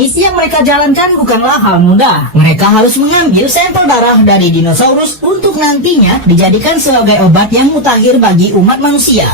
Misi yang mereka jalankan bukanlah hal mudah. Mereka harus mengambil sampel darah dari dinosaurus untuk nantinya dijadikan sebagai obat yang mutakhir bagi umat manusia.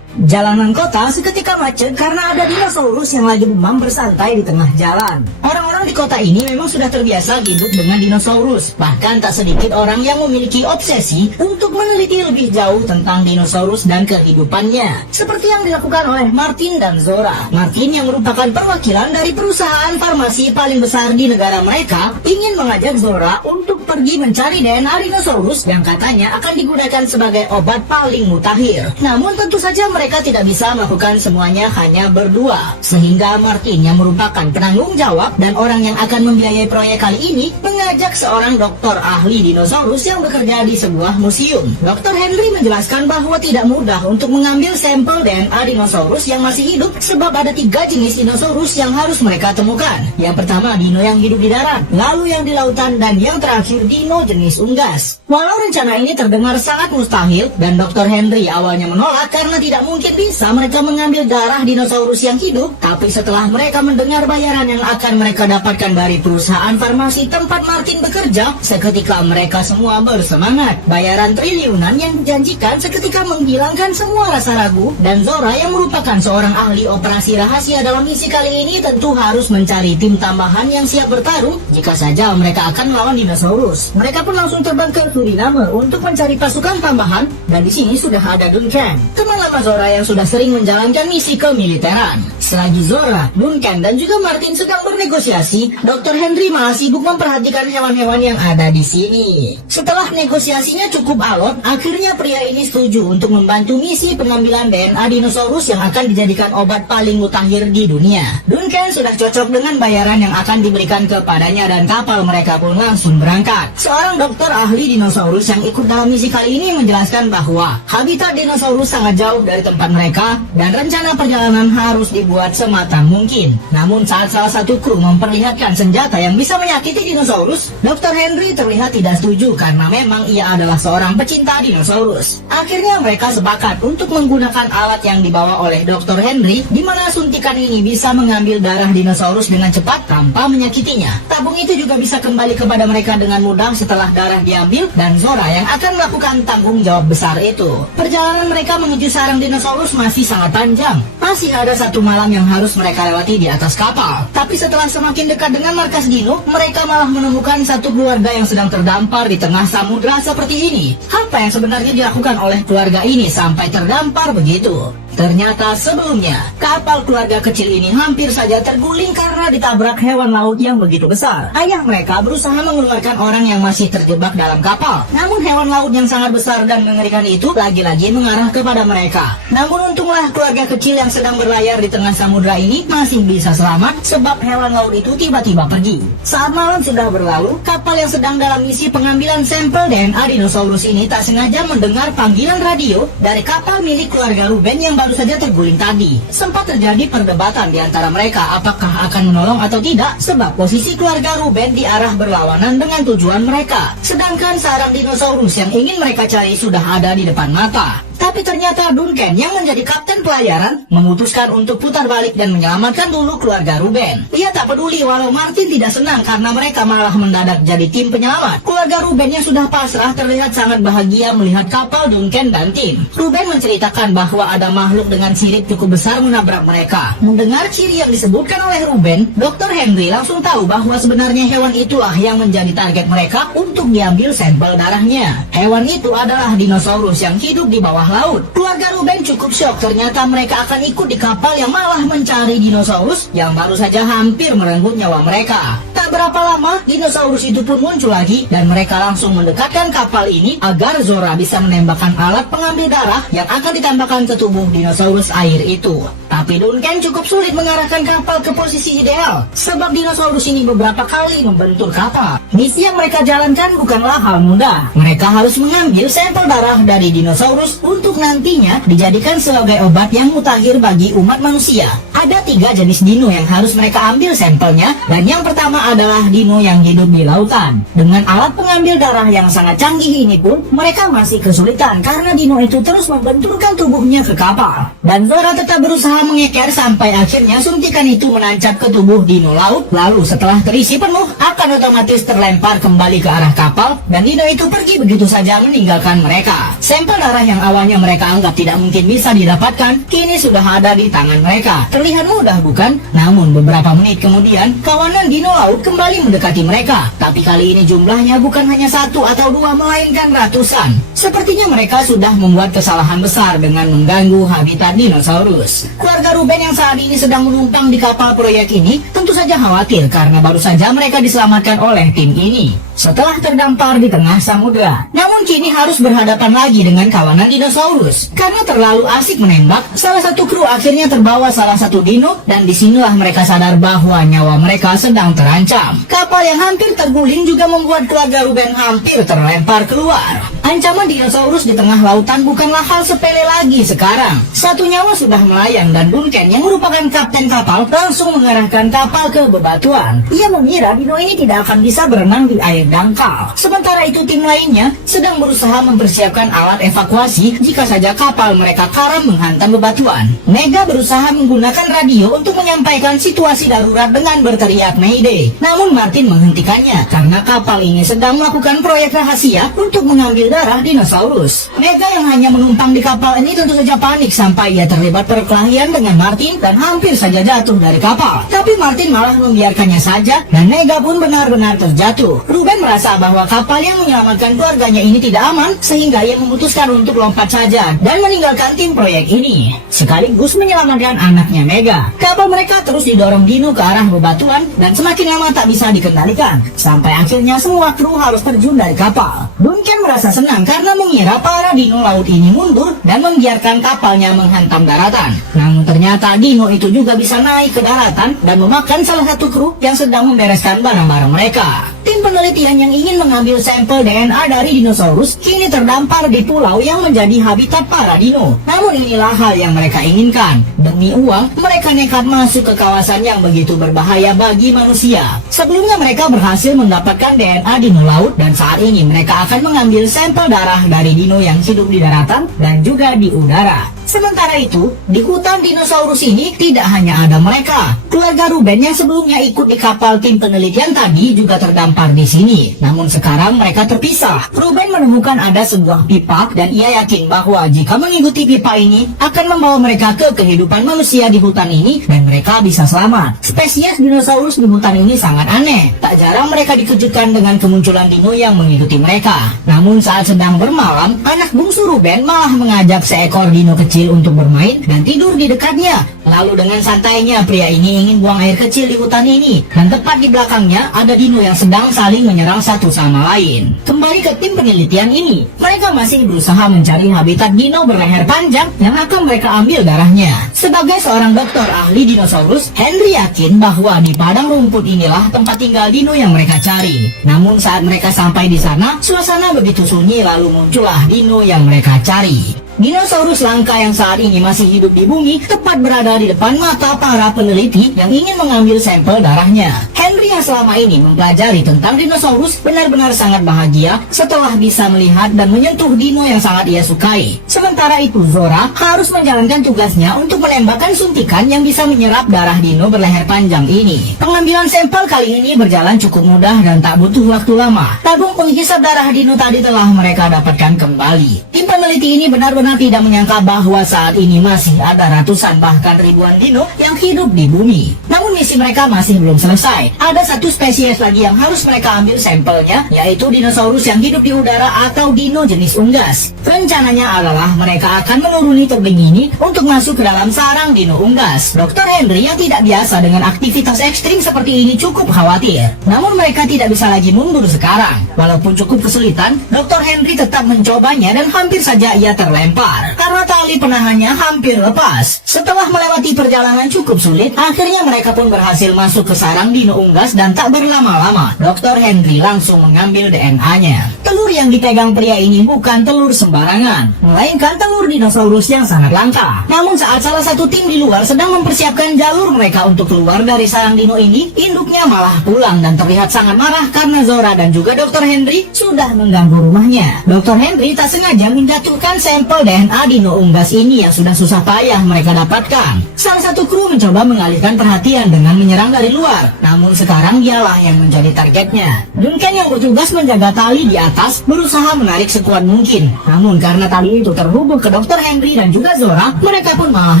Jalanan kota seketika macet karena ada dinosaurus yang lagi demam bersantai di tengah jalan. Orang-orang di kota ini memang sudah terbiasa hidup dengan dinosaurus. Bahkan tak sedikit orang yang memiliki obsesi untuk meneliti lebih jauh tentang dinosaurus dan kehidupannya. Seperti yang dilakukan oleh Martin dan Zora. Martin yang merupakan perwakilan dari perusahaan farmasi paling besar di negara mereka, ingin mengajak Zora untuk pergi mencari DNA dinosaurus yang katanya akan digunakan sebagai obat paling mutakhir. Namun tentu saja mereka tidak bisa melakukan semuanya hanya berdua. Sehingga Martin yang merupakan penanggung jawab dan orang yang akan membiayai proyek kali ini mengajak seorang dokter ahli dinosaurus yang bekerja di sebuah museum. Dr. Henry menjelaskan bahwa tidak mudah untuk mengambil sampel DNA dinosaurus yang masih hidup sebab ada 3 jenis dinosaurus yang harus mereka temukan. Yang pertama dino yang hidup di darat, lalu yang di lautan, dan yang terakhir dino jenis unggas. Walau rencana ini terdengar sangat mustahil dan Dr. Henry awalnya menolak karena tidak mungkin bisa mereka mengambil darah dinosaurus yang hidup, tapi setelah mereka mendengar bayaran yang akan mereka dapatkan dari perusahaan farmasi tempat Martin bekerja, seketika mereka semua bersemangat. Bayaran triliunan yang dijanjikan seketika menghilangkan semua rasa ragu, dan Zora yang merupakan seorang ahli operasi rahasia dalam misi kali ini tentu harus mencari tim tambahan yang siap bertarung jika saja mereka akan melawan dinosaurus. Mereka pun langsung terbang ke Suriname untuk mencari pasukan tambahan, dan di sini sudah ada Duncan, teman lama Zora yang sudah sering menjalankan misi kemiliteran. Selagi Zora, Duncan, dan juga Martin sedang bernegosiasi, Dr. Henry malah sibuk memperhatikan hewan-hewan yang ada di sini. Setelah negosiasinya cukup alot, akhirnya pria ini setuju untuk membantu misi pengambilan DNA dinosaurus yang akan dijadikan obat paling mutakhir di dunia. Duncan sudah cocok dengan bayaran yang akan diberikan kepadanya dan kapal mereka pun langsung berangkat. Seorang dokter ahli dinosaurus yang ikut dalam misi kali ini menjelaskan bahwa habitat dinosaurus sangat jauh dari tempat mereka dan rencana perjalanan harus dibuat semata mungkin. Namun saat salah satu kru memperlihatkan senjata yang bisa menyakiti dinosaurus, Dr. Henry terlihat tidak setuju karena memang ia adalah seorang pecinta dinosaurus. Akhirnya mereka sepakat untuk menggunakan alat yang dibawa oleh Dr. Henry, di mana suntikan ini bisa mengambil darah dinosaurus dengan cepat tanpa menyakitinya. Tabung itu juga bisa kembali kepada mereka dengan mudah setelah darah diambil, dan Zora yang akan melakukan tanggung jawab besar itu. Perjalanan mereka menuju sarang dinosaurus masih sangat panjang. Masih ada satu malam yang harus mereka lewati di atas kapal. Tapi setelah semakin dekat dengan markas dino, mereka malah menemukan satu keluarga yang sedang terdampar di tengah samudra seperti ini. Apa yang sebenarnya dilakukan oleh keluarga ini sampai terdampar begitu? Ternyata sebelumnya, kapal keluarga kecil ini hampir saja terguling karena ditabrak hewan laut yang begitu besar. Ayah mereka berusaha mengeluarkan orang yang masih terjebak dalam kapal. Namun hewan laut yang sangat besar dan mengerikan itu lagi-lagi mengarah kepada mereka. Namun untunglah keluarga kecil yang sedang berlayar di tengah samudra ini masih bisa selamat sebab hewan laut itu tiba-tiba pergi. Saat malam sudah berlalu, kapal yang sedang dalam misi pengambilan sampel DNA dinosaurus ini tak sengaja mendengar panggilan radio dari kapal milik keluarga Ruben yang baru saja terguling tadi. Sempat terjadi perdebatan di antara mereka apakah akan menolong atau tidak sebab posisi keluarga Ruben di arah berlawanan dengan tujuan mereka. Sedangkan sarang dinosaurus yang ingin mereka cari sudah ada di depan mata. Tapi ternyata Duncan yang menjadi kapten pelayaran memutuskan untuk putar balik dan menyelamatkan dulu keluarga Ruben. Ia tak peduli walau Martin tidak senang karena mereka malah mendadak jadi tim penyelamat. Keluarga Ruben yang sudah pasrah terlihat sangat bahagia melihat kapal Duncan dan tim. Ruben menceritakan bahwa ada makhluk dengan sirip cukup besar menabrak mereka. Mendengar ciri yang disebutkan oleh Ruben, Dr. Henry langsung tahu bahwa sebenarnya hewan itulah yang menjadi target mereka untuk diambil sampel darahnya. Hewan itu adalah dinosaurus yang hidup di bawah laut. Keluarga Ruben cukup syok ternyata mereka akan ikut di kapal yang malah mencari dinosaurus yang baru saja hampir merenggut nyawa mereka. Tak berapa lama, dinosaurus itu pun muncul lagi dan mereka langsung mendekatkan kapal ini agar Zora bisa menembakkan alat pengambil darah yang akan ditembakkan ke tubuh dinosaurus air itu. Tapi Duncan cukup sulit mengarahkan kapal ke posisi ideal sebab dinosaurus ini beberapa kali membentur kapal. Misi yang mereka jalankan bukanlah hal mudah. Mereka harus mengambil sampel darah dari dinosaurus untuk nantinya dijadikan sebagai obat yang mutakhir bagi umat manusia. Ada 3 jenis dino yang harus mereka ambil sampelnya, dan yang pertama adalah dino yang hidup di lautan. Dengan alat pengambil darah yang sangat canggih ini pun, mereka masih kesulitan karena dino itu terus membenturkan tubuhnya ke kapal. Dan Zora tetap berusaha mengeker sampai akhirnya suntikan itu menancap ke tubuh dino laut, lalu setelah terisi penuh, akan otomatis terlempar kembali ke arah kapal, dan dino itu pergi begitu saja meninggalkan mereka. Sampel darah yang awalnya mereka anggap tidak mungkin bisa didapatkan, kini sudah ada di tangan mereka. Terlihat mudah bukan? Namun beberapa menit kemudian, kawanan dino laut kembali mendekati mereka. Tapi kali ini jumlahnya bukan hanya 1 atau 2, melainkan ratusan. Sepertinya mereka sudah membuat kesalahan besar dengan mengganggu habitat dinosaurus. Keluarga Ruben yang saat ini sedang menumpang di kapal proyek ini tentu saja khawatir karena baru saja mereka diselamatkan oleh tim ini setelah terdampar di tengah samudera. Namun kini harus berhadapan lagi dengan kawanan dinosaurus. Karena terlalu asik menembak, salah satu kru akhirnya terbawa salah satu dino, dan disinilah mereka sadar bahwa nyawa mereka sedang terancam. Kapal yang hampir terguling juga membuat keluarga Ruben hampir terlempar keluar. Ancaman dinosaurus di tengah lautan bukanlah hal sepele lagi sekarang. Satu nyawa sudah melayang, dan Duncan yang merupakan kapten kapal langsung mengarahkan kapal ke bebatuan. Ia mengira dino ini tidak akan bisa berenang di air dangkal. Sementara itu tim lainnya sedang berusaha mempersiapkan alat evakuasi jika saja kapal mereka karam menghantam bebatuan. Mega berusaha menggunakan radio untuk menyampaikan situasi darurat dengan berteriak Mayday. Namun Martin menghentikannya karena kapal ini sedang melakukan proyek rahasia untuk mengambil darah dinosaurus. Mega yang hanya menumpang di kapal ini tentu saja panik sampai ia terlibat perkelahian dengan Martin dan hampir saja jatuh dari kapal. Tapi Martin malah membiarkannya saja dan Mega pun benar-benar terjatuh. Ruben merasa bahwa kapal yang menyelamatkan keluarganya ini tidak aman, sehingga ia memutuskan untuk lompat saja dan meninggalkan tim proyek ini, sekaligus menyelamatkan anaknya Mega. Kapal mereka terus didorong dino ke arah bebatuan dan semakin lama tak bisa dikendalikan, sampai akhirnya semua kru harus terjun dari kapal. Duncan merasa senang karena mengira para dino laut ini mundur dan membiarkan kapalnya menghantam daratan. Namun ternyata dino itu juga bisa naik ke daratan dan memakan salah satu kru yang sedang membereskan barang-barang mereka. Tim penelitian yang ingin mengambil sampel DNA dari dinosaurus kini terdampar di pulau yang menjadi habitat para dino. Namun inilah hal yang mereka inginkan. Demi uang, mereka nekat masuk ke kawasan yang begitu berbahaya bagi manusia. Sebelumnya mereka berhasil mendapatkan DNA dino laut, dan saat ini mereka akan mengambil sampel darah dari dino yang hidup di daratan dan juga di udara. Sementara itu, di hutan dinosaurus ini tidak hanya ada mereka. Keluarga Ruben yang sebelumnya ikut di kapal tim penelitian tadi juga terdampar di sini. Namun sekarang mereka terpisah. Ruben menemukan ada sebuah pipa dan ia yakin bahwa jika mengikuti pipa ini akan membawa mereka ke kehidupan manusia di hutan ini dan mereka bisa selamat. Spesies dinosaurus di hutan ini sangat aneh. Tak jarang mereka dikejutkan dengan kemunculan dino yang mengikuti mereka. Namun saat sedang bermalam, anak bungsu Ruben malah mengajak seekor dino kecil untuk bermain dan tidur di dekatnya. Lalu dengan santainya pria ini ingin buang air kecil di hutan ini, dan tepat di belakangnya ada dino yang sedang saling menyerang satu sama lain. Kembali ke tim penelitian ini, mereka masih berusaha mencari habitat dino berleher panjang yang akan mereka ambil darahnya. Sebagai seorang dokter ahli dinosaurus, Henry yakin bahwa di padang rumput inilah tempat tinggal dino yang mereka cari. Namun saat mereka sampai di sana, suasana begitu sunyi lalu muncullah dino yang mereka cari. Dinosaurus langka yang saat ini masih hidup di bumi tepat berada di depan mata para peneliti yang ingin mengambil sampel darahnya. Henry yang selama ini mempelajari tentang dinosaurus benar-benar sangat bahagia setelah bisa melihat dan menyentuh dino yang sangat ia sukai. Sementara itu Zora harus menjalankan tugasnya untuk menembakkan suntikan yang bisa menyerap darah dino berleher panjang ini. Pengambilan sampel kali ini berjalan cukup mudah dan tak butuh waktu lama. Tabung penghisap darah dino tadi telah mereka dapatkan kembali. Tim peneliti ini benar-benar tidak menyangka bahwa saat ini masih ada ratusan bahkan ribuan dino yang hidup di bumi. Namun misi mereka masih belum selesai. Ada satu spesies lagi yang harus mereka ambil sampelnya, yaitu dinosaurus yang hidup di udara atau dino jenis unggas. Rencananya adalah mereka akan menuruni tebing ini untuk masuk ke dalam sarang dino unggas. Dr. Henry yang tidak biasa dengan aktivitas ekstrim seperti ini cukup khawatir. Namun mereka tidak bisa lagi mundur sekarang. Walaupun cukup kesulitan, Dr. Henry tetap mencobanya dan hampir saja ia terlempar. Karena tak tali penahannya hampir lepas. Setelah melewati perjalanan cukup sulit, akhirnya mereka pun berhasil masuk ke sarang dino unggas dan tak berlama-lama, Dr. Henry langsung mengambil DNA-nya. Telur yang dipegang pria ini bukan telur sembarangan, melainkan telur dinosaurus yang sangat langka. Namun saat salah satu tim di luar sedang mempersiapkan jalur mereka untuk keluar dari sarang dino ini, induknya malah pulang dan terlihat sangat marah karena Zora dan juga Dr. Henry sudah mengganggu rumahnya. Dr. Henry tak sengaja menjatuhkan sampel DNA dino unggas ini yang sudah susah payah mereka dapatkan. Salah satu kru mencoba mengalihkan perhatian dengan menyerang dari luar, namun sekarang dialah yang menjadi targetnya. Duncan yang bertugas menjaga tali di atas berusaha menarik sekuat mungkin, namun karena tali itu terhubung ke Dr. Henry dan juga Zora, mereka pun malah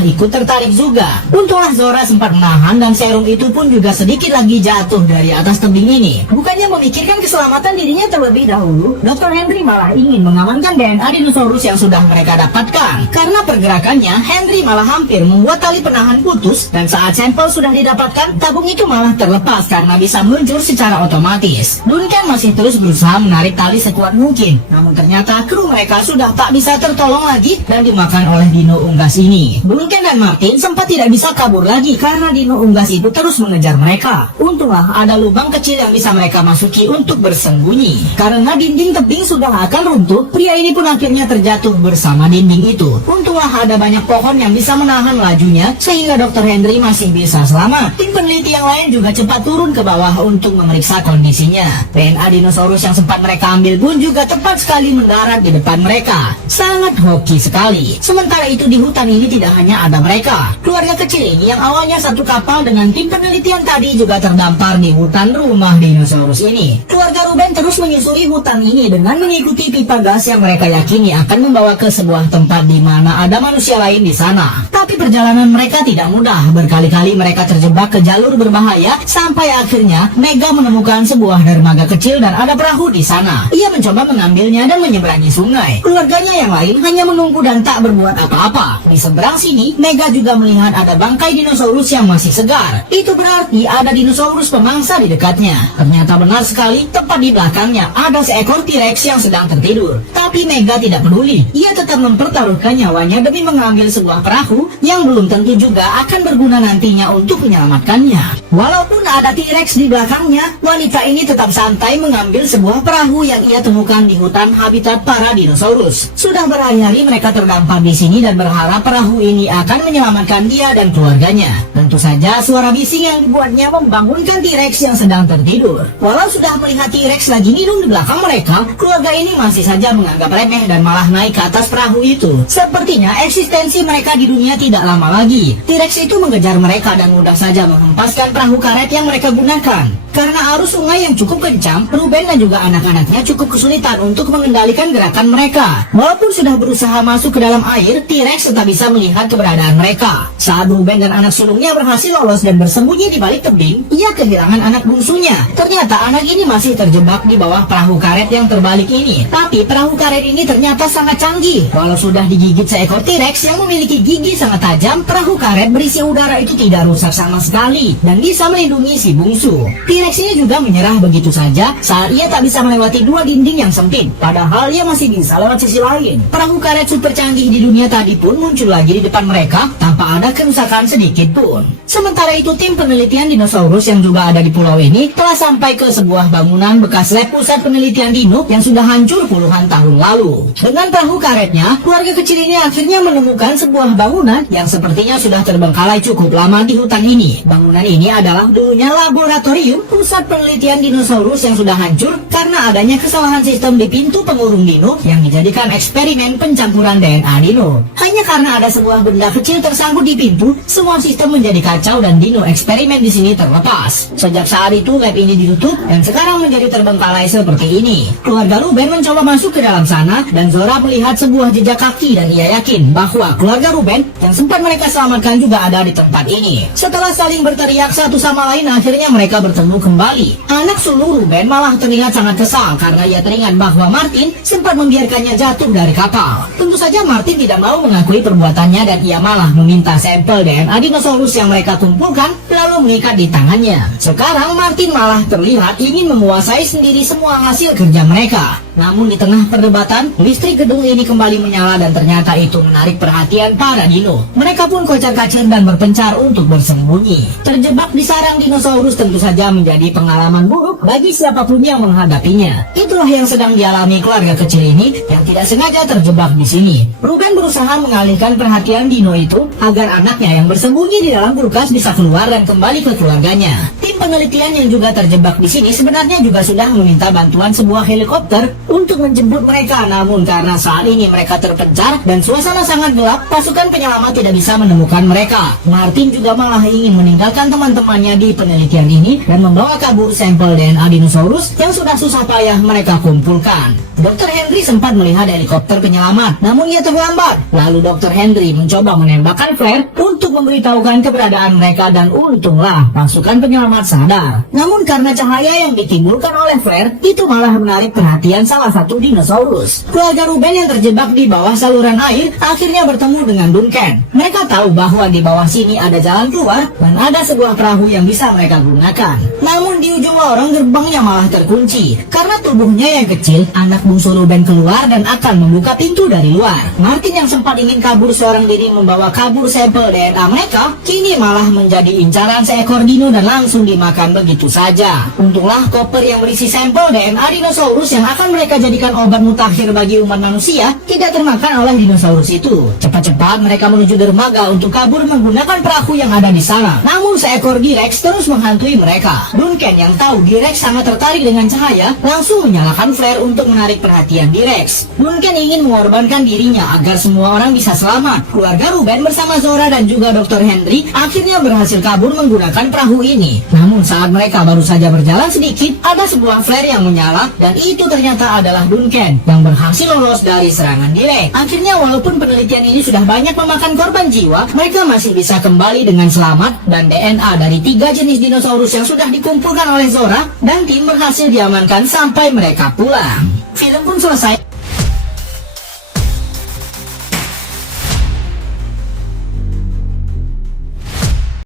ikut tertarik juga. Untunglah Zora sempat menahan dan serum itu pun juga sedikit lagi jatuh dari atas tebing ini. Bukannya memikirkan keselamatan dirinya terlebih dahulu, Dr. Henry malah ingin mengamankan DNA dinosaurus yang sudah mereka dapatkan. Karena pergerakannya, Henry malah hampir membuat tali penahan putus, dan saat sampel sudah didapatkan, tabung itu malah terlepas karena bisa meluncur secara otomatis. Duncan masih terus berusaha menarik tali sekuat mungkin, namun ternyata kru mereka sudah tak bisa tertolong lagi dan dimakan oleh dino unggas ini. Duncan dan Martin sempat tidak bisa kabur lagi karena dino unggas itu terus mengejar mereka. Untunglah ada lubang kecil yang bisa mereka masuki untuk bersembunyi. Karena dinding tebing sudah akan runtuh, pria ini pun akhirnya terjatuh bersama dinding itu. Untunglah ada banyak pohon yang bisa menahan lajunya sehingga Dr. Henry masih bisa selamat. Tim peneliti yang lain juga cepat turun ke bawah untuk memeriksa kondisinya. DNA dinosaurus yang sempat mereka ambil pun juga tepat sekali mendarat di depan mereka. Sangat hoki sekali. Sementara itu di hutan ini tidak hanya ada mereka. Keluarga kecil ini yang awalnya satu kapal dengan tim penelitian tadi juga terdampar di hutan rumah dinosaurus ini. Keluarga Ruben terus menyusuri hutan ini dengan mengikuti pipa gas yang mereka yakini akan membawa ke sebuah tempat di mana ada manusia lain di sana. Tapi perjalanan mereka tidak mudah. Berkali-kali mereka terjebak ke jalur berbahaya sampai akhirnya Mega menemukan sebuah dermaga kecil dan ada perahu di sana. Ia mencoba mengambilnya dan menyeberangi sungai. Keluarganya yang lain hanya menunggu dan tak berbuat apa-apa. Di seberang sini, Mega juga melihat ada bangkai dinosaurus yang masih segar. Itu berarti ada dinosaurus pemangsa di dekatnya. Ternyata benar sekali, tepat di belakangnya ada seekor T-Rex yang sedang tertidur. Tapi Mega tidak peduli. Ia tetap mempertaruhkan nyawanya demi mengambil sebuah perahu yang belum tentu juga akan berguna nantinya untuk menyelamatkannya. Walaupun ada T-Rex di belakangnya, wanita ini tetap santai mengambil sebuah perahu yang ia temukan di hutan habitat para dinosaurus. Sudah berhari-hari mereka terdampar di sini dan berharap perahu ini akan menyelamatkan dia dan keluarganya. Tentu saja suara bising yang dibuatnya membangunkan T-Rex yang sedang tertidur. Walau sudah melihat T-Rex lagi nidung di belakang mereka, keluarga ini masih saja menganggap remeh dan malah naik ke atas perahu itu. Sepertinya eksistensi mereka di dunia tidak lama lagi. T-Rex itu mengejar mereka dan mudah saja menghempaskan perahu karet yang mereka gunakan. Karena arus sungai yang cukup kencang, Ruben dan juga anak-anaknya cukup kesulitan untuk mengendalikan gerakan mereka. Walaupun sudah berusaha masuk ke dalam air, T-Rex tetap bisa melihat keberadaan mereka. Saat Ruben dan anak sulungnya berhasil lolos dan bersembunyi di balik tebing, ia kehilangan anak bungsunya. Ternyata anak ini masih terjebak di bawah perahu karet yang terbalik ini. Tapi perahu karet ini ternyata sangat canggih. Walau sudah digigit seekor T-Rex yang memiliki gigi sangat tajam, perahu karet berisi udara itu tidak rusak sama sekali dan bisa melindungi si bungsu. T-Rex ini juga menyerah begitu saja saat ia tak bisa melewati dua dinding yang sempit. Padahal ia masih bisa lewat sisi lain. Perahu karet super canggih di dunia tadi pun muncul lagi di depan mereka tanpa ada kerusakan sedikit pun. Sementara itu tim penelitian dinosaurus yang juga ada di pulau ini telah sampai ke sebuah bangunan bekas lab pusat penelitian dino yang sudah hancur puluhan tahun lalu. Dengan perahu karetnya, keluarga kecil ini akhirnya menemukan sebuah bangunan yang sepertinya sudah terbengkalai cukup lama di hutan ini. Bangunan ini adalah dulunya laboratorium pusat penelitian dinosaurus yang sudah hancur karena adanya kesalahan sistem di pintu pengurung dino yang dijadikan eksperimen pencampuran DNA dino. Hanya karena ada sebuah benda kecil tersangkut di pintu, semua sistem menjadi kacau dan dino eksperimen di sini terlepas. Sejak saat itu lab ini ditutup dan sekarang menjadi terbengkalai seperti ini. Keluarga Ruben mencoba masuk ke dalam sana dan Zora melihat sebuah jejak kaki dan ia yakin bahwa keluarga Ruben yang sempat mereka selamatkan juga ada di tempat ini. Setelah saling berteriak satu sama lain, akhirnya mereka bertemu kembali. Anak sulung Ruben malah terlihat sangat kesal karena ia teringat bahwa Martin sempat membiarkannya jatuh dari kapal. Tentu saja Martin tidak mau mengakui perbuatannya dan ia malah meminta sampel DNA dinosaurus yang mereka kumpulkan lalu mengikat di tangannya. Sekarang Martin malah terlihat ingin menguasai sendiri semua hasil kerja mereka. Namun di tengah perdebatan, listrik gedung ini kembali menyala dan ternyata itu menarik perhatian para dino. Mereka pun kocar-kacir dan berpencar untuk bersembunyi. Terjebak di sarang dinosaurus tentu saja menjadi pengalaman buruk bagi siapapun yang menghadapinya. Itulah yang sedang dialami keluarga kecil ini yang tidak sengaja terjebak di sini. Ruben berusaha mengalihkan perhatian dino itu agar anaknya yang bersembunyi di dalam kulkas bisa keluar dan kembali ke keluarganya. Tim penelitian yang juga terjebak di sini sebenarnya juga sudah meminta bantuan sebuah helikopter untuk menjemput mereka, namun karena saat ini mereka terpencar dan suasana sangat gelap, pasukan penyelamat tidak bisa menemukan mereka. Martin juga malah ingin meninggalkan teman-temannya di penelitian ini dan membawa kabur sampel DNA dinosaurus yang sudah susah payah mereka kumpulkan. Dr. Henry sempat melihat helikopter penyelamat, namun ia terlambat. Lalu Dr. Henry mencoba menembakkan flare untuk memberitahukan keberadaan mereka dan untunglah pasukan penyelamat sadar. Namun karena cahaya yang ditimbulkan oleh flare itu malah menarik perhatian salah satu dinosaurus. Keluarga Ruben yang terjebak di bawah saluran air akhirnya bertemu dengan Duncan. Mereka tahu bahwa di bawah sini ada jalan keluar dan ada sebuah perahu yang bisa mereka gunakan. Namun di ujung lorong gerbangnya malah terkunci. Karena tubuhnya yang kecil, anak bungsu Ruben keluar dan akan membuka pintu dari luar. Martin yang sempat ingin kabur seorang diri membawa kabur sampel DNA mereka, kini malah menjadi incaran seekor dino dan langsung dimakan begitu saja. Untunglah koper yang berisi sampel DNA dinosaurus yang akan mereka jadikan obat mutakhir bagi umat manusia tidak termakan oleh dinosaurus itu. Cepat-cepat mereka menuju dermaga untuk kabur menggunakan perahu yang ada di sana. Namun seekor T-Rex terus menghantui mereka. Duncan yang tahu T-Rex sangat tertarik dengan cahaya langsung menyalakan flare untuk menarik perhatian T-Rex. Duncan ingin mengorbankan dirinya agar semua orang bisa selamat. Keluarga Ruben bersama Zora dan juga Dr. Henry akhirnya berhasil kabur menggunakan perahu ini. Namun saat mereka baru saja berjalan sedikit, ada sebuah flare yang menyala dan itu ternyata adalah Duncan yang berhasil lolos dari serangan T-Rex. Akhirnya walaupun penelitian ini sudah banyak memakan korban jiwa, mereka masih bisa kembali dengan selamat dan DNA dari 3 jenis dinosaurus yang sudah dikumpulkan oleh Zora dan tim berhasil diamankan sampai mereka pulang. Film pun selesai.